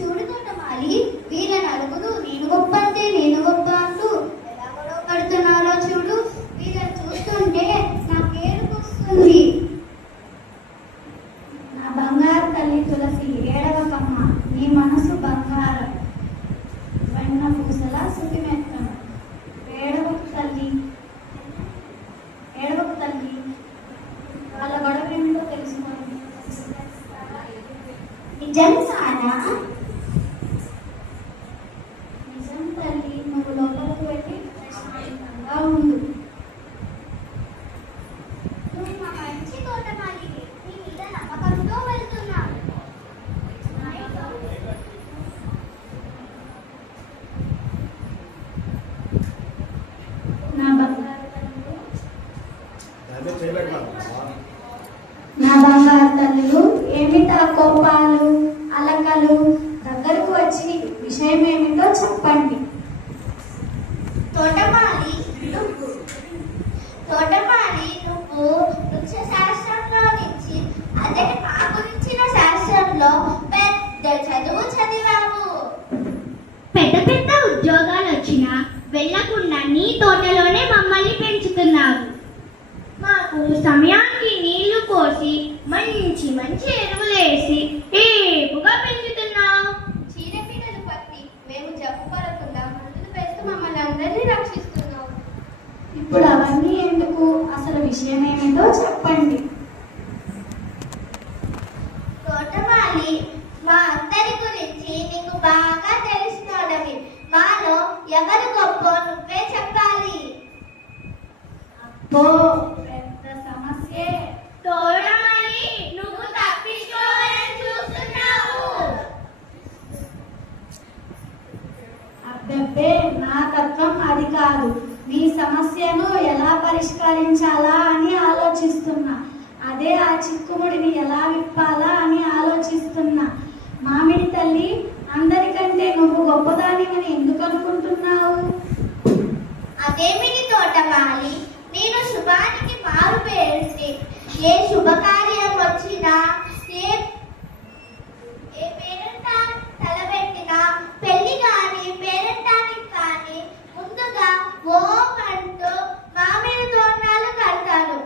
చూడు తోటమాలి, వీళ్ళ నలుగురు నేను గొప్ప అంటే నేను గొప్ప అంటూ ఎలా గొడవ పడుతున్నారో చూడు. వీళ్ళని చూస్తుంటే నాకు ఏడుపొస్తుంది. నా బంగారు తల్లి తులసి, ఏడవకమ్మ, నీ మనసు బంగారం, వెన్న పూసల సుఖమెత్తను. ఏడవకు తల్లి, ఏడవకు తల్లి, వాళ్ళ గొడవ ఏమిటో తెలుసుకోండి. నిజం సానా? నిజం తల్లి, నువ్వు లోపలికి వెళ్ళి ప్రశాంతంగా ఉండు. నువ్వు మా మంచి తోటమాలివి, నీ మీద నమ్మకంతో వెళ్తున్నాను. నా బంగారు తల్లులు, నా బంగారు తల్లులు, ఏమిటా కోపాలు అలకలు? దగ్గరకు వచ్చి విషయం ఏమిటో చెప్పండి. తోటమాలి నువ్వు వృక్ష శాస్త్రంలో నుంచి అదే మా గురించిన శాస్త్రంలో పెద్ద చదువు చదివాము. పెద్ద పెద్ద ఉద్యోగాలు వచ్చినా వెళ్ళకుండా నీ తోటలోనే మమ్మల్ని పెంచుతున్నావు. మాకు సమయానికి నీళ్లు పోసి మంచి మంచి ఎరువులు వేసి ఏపుగా పెంచుతున్నావు. చీడపీడలు పట్టి మేము జబ్బు పడకుండా మందులు వేస్తూ మమ్మల్ని అందరినీ రక్షిస్తున్నావు. ఇప్పుడు అవన్నీ ఎందుకు? అసలు విషయం ఏమిటో చెప్పండి. తోటమాలి, మా అందరి గురించి నీకు బాగా తెలిసినోడవి. మాలో ఎవరు గొప్ప నువ్వే చెప్పాలి. అబ్బో, పెద్ద సమస్యే. తోటమాలి, నువ్వు తప్పించుకోవాలని చూస్తున్నావు. అబ్బబ్బే, నా తత్వం అది కాదు. మీ సమస్యను ఎలా పరిష్కరించాలా అని ఆలోచిస్తున్నా. అదే ఆ చిక్కుముడిని ఎలా విప్పాలా అని ఆలోచిస్తున్నా. మామిడి తల్లి, అందరికంటే నువ్వు గొప్పదానివని ఎందుకు అనుకుంటున్నావు? అదేమిటి తోటమాలి, నేను శుభానికి మారు పేరుని. ఏ శుభకార్యం వచ్చినా, ఏ పేరంట తలబెట్టినా, పెళ్లి కానీ పేరంటానికి కానీ ముందుగా ఓం అంటూ మామిడి తోరణాలు కడతాను.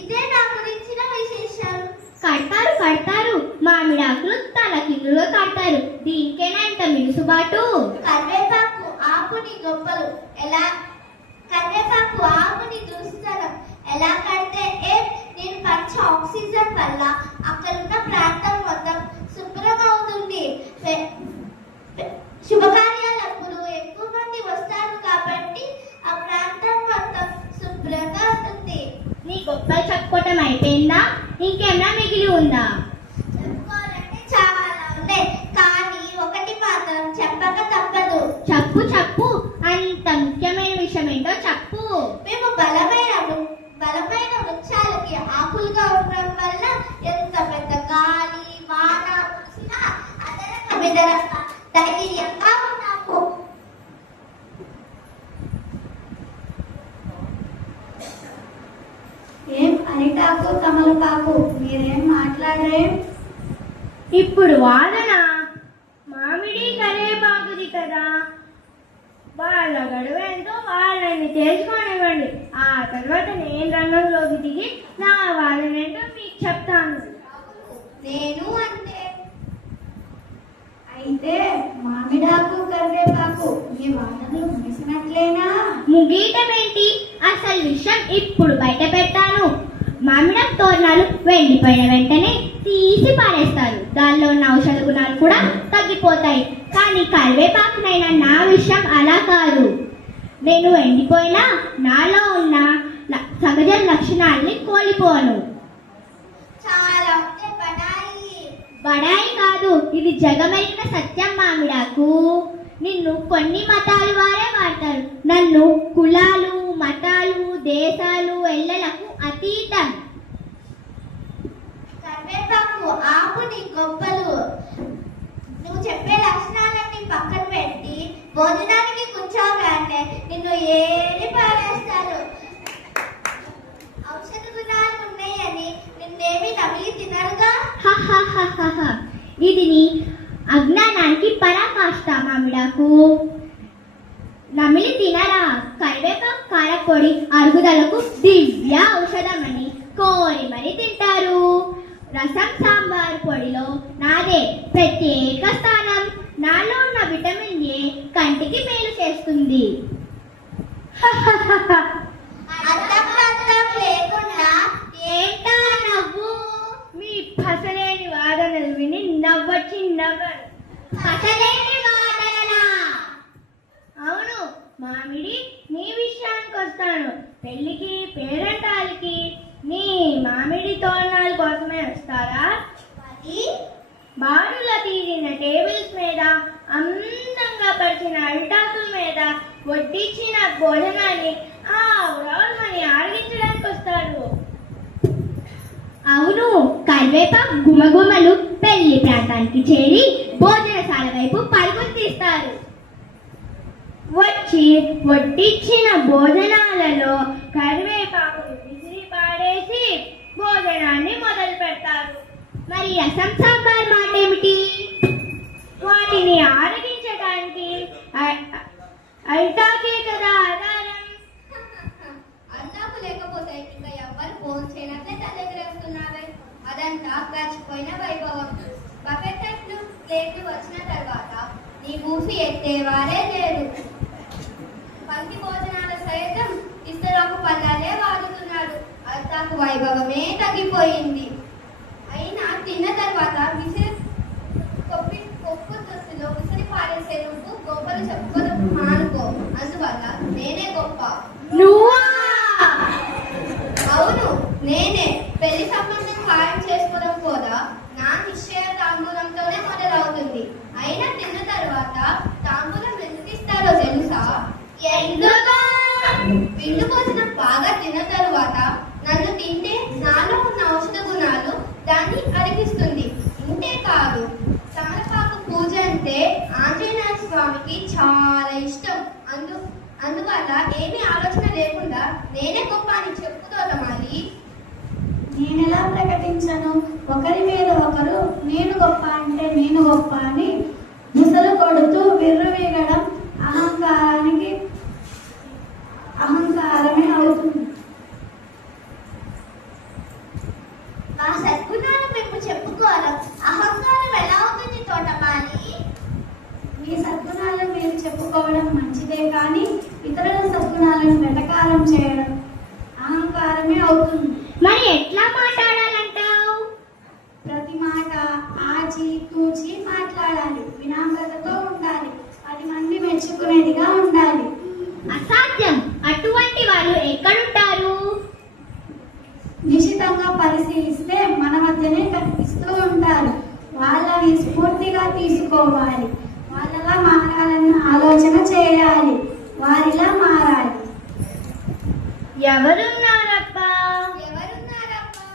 ఇదే నా గురించిన విశేషం. కడతారు మామిడాకులు తలకిందులుగా కడతారు. దీనికైనా ఇంత మినుసుబాటు? కరివేపాకు ఆకుని గొప్పలు ఎలా, కరివేపాకు ఆకుని దుస్తరం ఎలా కడితే నేను పంచ ఆక్సిజన్ వల్ల అక్కడున్న ప్రాంతం మొత్తం శుభ్రమవుతుంది. శుభకార్యాలప్పుడు ఎక్కువ మంది వస్తారు కాబట్టి ఆ ప్రాంతం మొత్తం శుభ్రంగా ఉంటుంది. నీ గొప్పలు చెప్పుకోవటం అయిపోయిందా? ఇంకేమైనా మిగిలి ఉందా? చెప్పుకోవాలంటే చాలా ఉన్నాయి, కానీ ఒకటి మాత్రం చెప్పక తప్పదు. చెప్పు, అంత ముఖ్యమైన విషయం ఏంటో చెప్పు. మేము బలమైన వృక్షాలకి ఆకులుగా ఉండడం వల్ల ఎంత పెద్ద గాలి వాన వచ్చినా అదనక బెదరక ధైర్యంగా ఉన్నాము. ఏం అరిటాకు తమలపాకు, మీరేం మాట్లాడరే? ఇప్పుడు వాదన మామిడి కరివేపాకుది కదా, వాళ్ళ గడువు ఎంతో వాళ్ళని తెలుసుకోనివ్వండి. ఆ తర్వాత నేను రంగంలోకి దిగి నా వాదన ఏంటో మీకు చెప్తాను. నేను అంటే అయితే మామిడాకు కరివేపాకు మీ వాదనలు ముగిసినట్లేనా? ముగీయటం ఏంటి? అసలు విషయం ఇప్పుడు బయట పెడతాను. మామిడి తోరణాలు వెండిపోయిన వెంటనే తీసి పారేస్తారు. దానిలో ఉన్న ఔషధ గుణాలు కూడా తగ్గిపోతాయి. కానీ కరివేపాకునైనా నా విషయం అలా కాదు. నేను ఎండిపోయినా నాలో ఉన్న సహజ లక్షణాలని కోల్పోను. చాలా బడాయి కాదు, ఇది జగమెరిగిన సత్యం. మామిడాకు నిన్ను కొన్ని మతాల వారే వాడతారు. నన్ను కులాలు, మతాలు, దేశాలు, ఎల్లలకు అతీతం. కరివేపాకు ఆకుని గొప్పలు నువ్వు చెప్పే లక్షణాలన్నీ పక్కన పెట్టి భోజనానికి కూర్చోగానే నిన్ను ఏరి పారేస్తారు. ఔషధ గుణాలు ఉన్నాయని నిన్నేమి నమిలి తినరుగా. ఇది నీ అజ్ఞానానికి పరాకాష్ట మామిడాకు. నమిలి తినరా కరివేపాకు కారపొడి అరుగుదలకు దివ్య ఔషధమని కోరి మరి తింటారు. రసం సాంబార్ పొడిలో నాదే ప్రత్యేక స్థానం. నాలో ఉన్న విటమిన్ ఏ కంటికి మేలు చేస్తుంది. అర్థం లేకుండా ఏంటా నవ్వు? మీ పసలేని వాదనలు విని నవ్వొచ్చి నవ్వరు. పసలేని వాదనలా? అవును మామిడి, నీ విషయానికి వస్తాను. పెళ్ళికి పేరంటాలకి నీ మామిడి తోరణాల కోసమే వస్తారా? బారుల తీరిన టేబుల్స్ మీద, అందంగా పరిచిన అరిటాకుల మీద వడ్డించిన భోజనాన్ని ఆ ఉరవమని ఆరగించడానికి వస్తారు. అవును, కరివేపాకు గుమగుమలు పెళ్లి ప్రాంతానికి చేరి భోజనశాల వైపు పరుగులు తీస్తారు. వచ్చి వడ్డించిన భోజనాలలో కరివేపాకును విసిరి పాడేసి భోజనాన్ని మొదలు పెడతారు. మరి రసం సాంబార్ మాట ఏమిటి? వాటిని ఆరగించడానికి అరిటాకే కదా ఆధారం. అన్నాకు లేకపోతే ఇంకా ఎవ్వరు ఫోన్ చేయనట్లే తలెగరేస్తున్నారే. అదంతా గడిచిపోయిన వైభవం. బకెట్ ప్లేట్లు వచ్చిన తర్వాత నీ ఊసి ఎత్తేవారే లేరు. పంక్తి భోజనాల సైతం ఇస్తరాకు పల్లాలే వాడుతున్నారు. అర్థాకు వైభవమే తగ్గిపోయింది. అయినా తిన్న తర్వాత కొప్పు దొస్తిలో విసిరి పారేసే నువ్వు గొప్పలు చెప్పుకోవడం మానుకో. అందువల్ల నేనే గొప్ప. నువ్వా? అవును నేనే. పెళ్లి సంబంధం ఖాయం చేసుకోవడం కూడా నా నిశ్చయ తాంబూలంతోనే మొదలవుతుంది. అయినా తిన్న తర్వాత తాంబూలం ఎందుకు ఇస్తారో తెలుసా? ఎందుకు? పిండి భోజనం బాగా తిన్న తరువాత నన్ను తింటే నాలో ఉన్న ఔషధ గుణాలు దాన్ని అరిగిస్తుంది. ఇంతే కాదు, తమలపాకు పూజ అంటే ఆంజనేయ స్వామికి చాలా ఇష్టం. అందువల్ల ఏమీ ఆలోచన లేకుండా నేనే గొప్ప అని చెప్పుకోవాలి. నేనెలా ప్రకటించను? ఒకరి మీద ఒకరు నేను గొప్ప అంటే నేను గొప్ప అని ముసలు కొడుతూ విర్రవీగడం అహంకారమే అవుతుంది. ఆ సద్గుణాలు మేము చెప్పుకోవడం అహంకారం ఎలా అవుతుంది తోటమాలి? మీ సద్గుణాలను మీరు చెప్పుకోవడం మంచిదే, కానీ ఇతరుల సద్గుణాలను వెటకారం చేయడం అహంకారమే అవుతుంది. మరి ఎట్లా మాట్లాడాలంటావు? ప్రతి మాట ఆచి తూచి మాట్లాడాలి. వినమ్రతతో ఉండాలి. 10 మంది మెచ్చుకునేదిగా ఉండాలి. అసాధ్యం. అటువంటి వాళ్ళు ఎక్కడుంటారు? నిశితంగా పరిశీలిస్తే మన మధ్యనే కనిపిస్తూ ఉంటారు. వాళ్ళని స్ఫూర్తిగా తీసుకోవాలి. వాళ్ళలా మారాలని ఆలోచన చేయాలి. వారిలా మారాలి. ఎవరున్నారబ్బా? ఎవరున్నారబ్బా?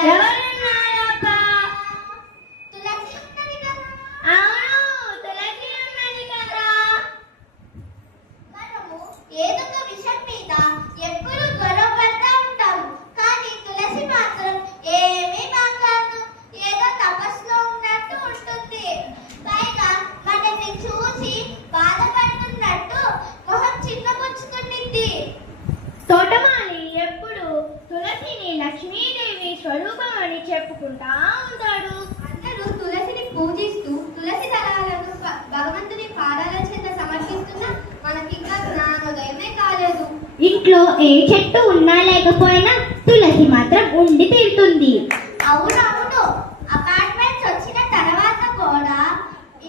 ఎవరున్నారబ్బా? తులసి ఉన్నది కదా. అవును, తులసి ఉన్నది కదా. మనము ఏదో ఒక విషయం మీద ఎప్పుడు గొడవ పడతా ఉంటాము. కానీ తులసి మాత్రం ఏమీ మాట్లాడదు. ఏదో తపస్సులో ఉన్నట్టు ఉంటుంది. పైగా మనల్ని చూసి బాధపడుతున్నట్టు మొహం చిన్నపుచ్చుకుంటుంది. తోటమాలి ఎప్పుడు తులసిని లక్ష్మీదేవి స్వరూపం అని చెప్పుకుంటా ఉంటాడు. అందరూ తులసిని పూజిస్తూ తులసి దళాలను భగవంతుని పాదాల చెంత సమర్పిస్తున్నా మనకింకా జ్ఞానోదయమే కాలేదు. ఇంట్లో ఏ చెట్టు ఉన్నా లేకపోయినా తులసి మాత్రం ఉండి తీరుతుంది. అవునవును, అపార్ట్మెంట్స్ వచ్చిన తర్వాత కూడా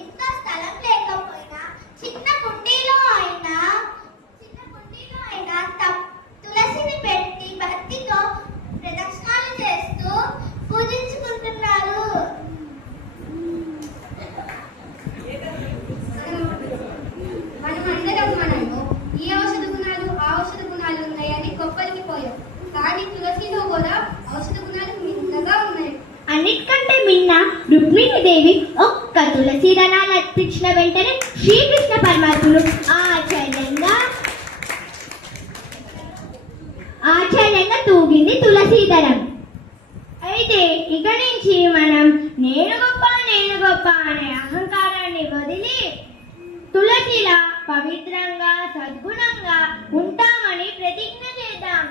ఇంత స్థలం లేకపోయినా చిన్న కుండీలో అయినా తులసిని పెట్టి భక్తితో ప్రదక్షిణాలు చేస్తూ పూజించుకుంటున్నారు. మనము ఈ ఔషధ గుణాలు ఆ ఔషధ గుణాలు ఉన్నాయని గొప్పలకి పోయాం. కానీ తులసిలో కూడా ఔషధ గుణాలు మిన్నగా ఉన్నాయి. అన్నిటికంటే మిన్న రుక్మిణీదేవి ఒక్క తులసి దళాలు అర్పించిన వెంటనే శ్రీకృష్ణ పరమాత్ముడు ఆశ్చర్యంగా తూగింది తులసీదళం. అయితే ఇక నుంచి మనం నేను గొప్ప అనే అహంకారం దాన్ని వదిలి తులసిలా పవిత్రంగా సద్గుణంగా ఉంటామని ప్రతిజ్ఞ చేద్దాం.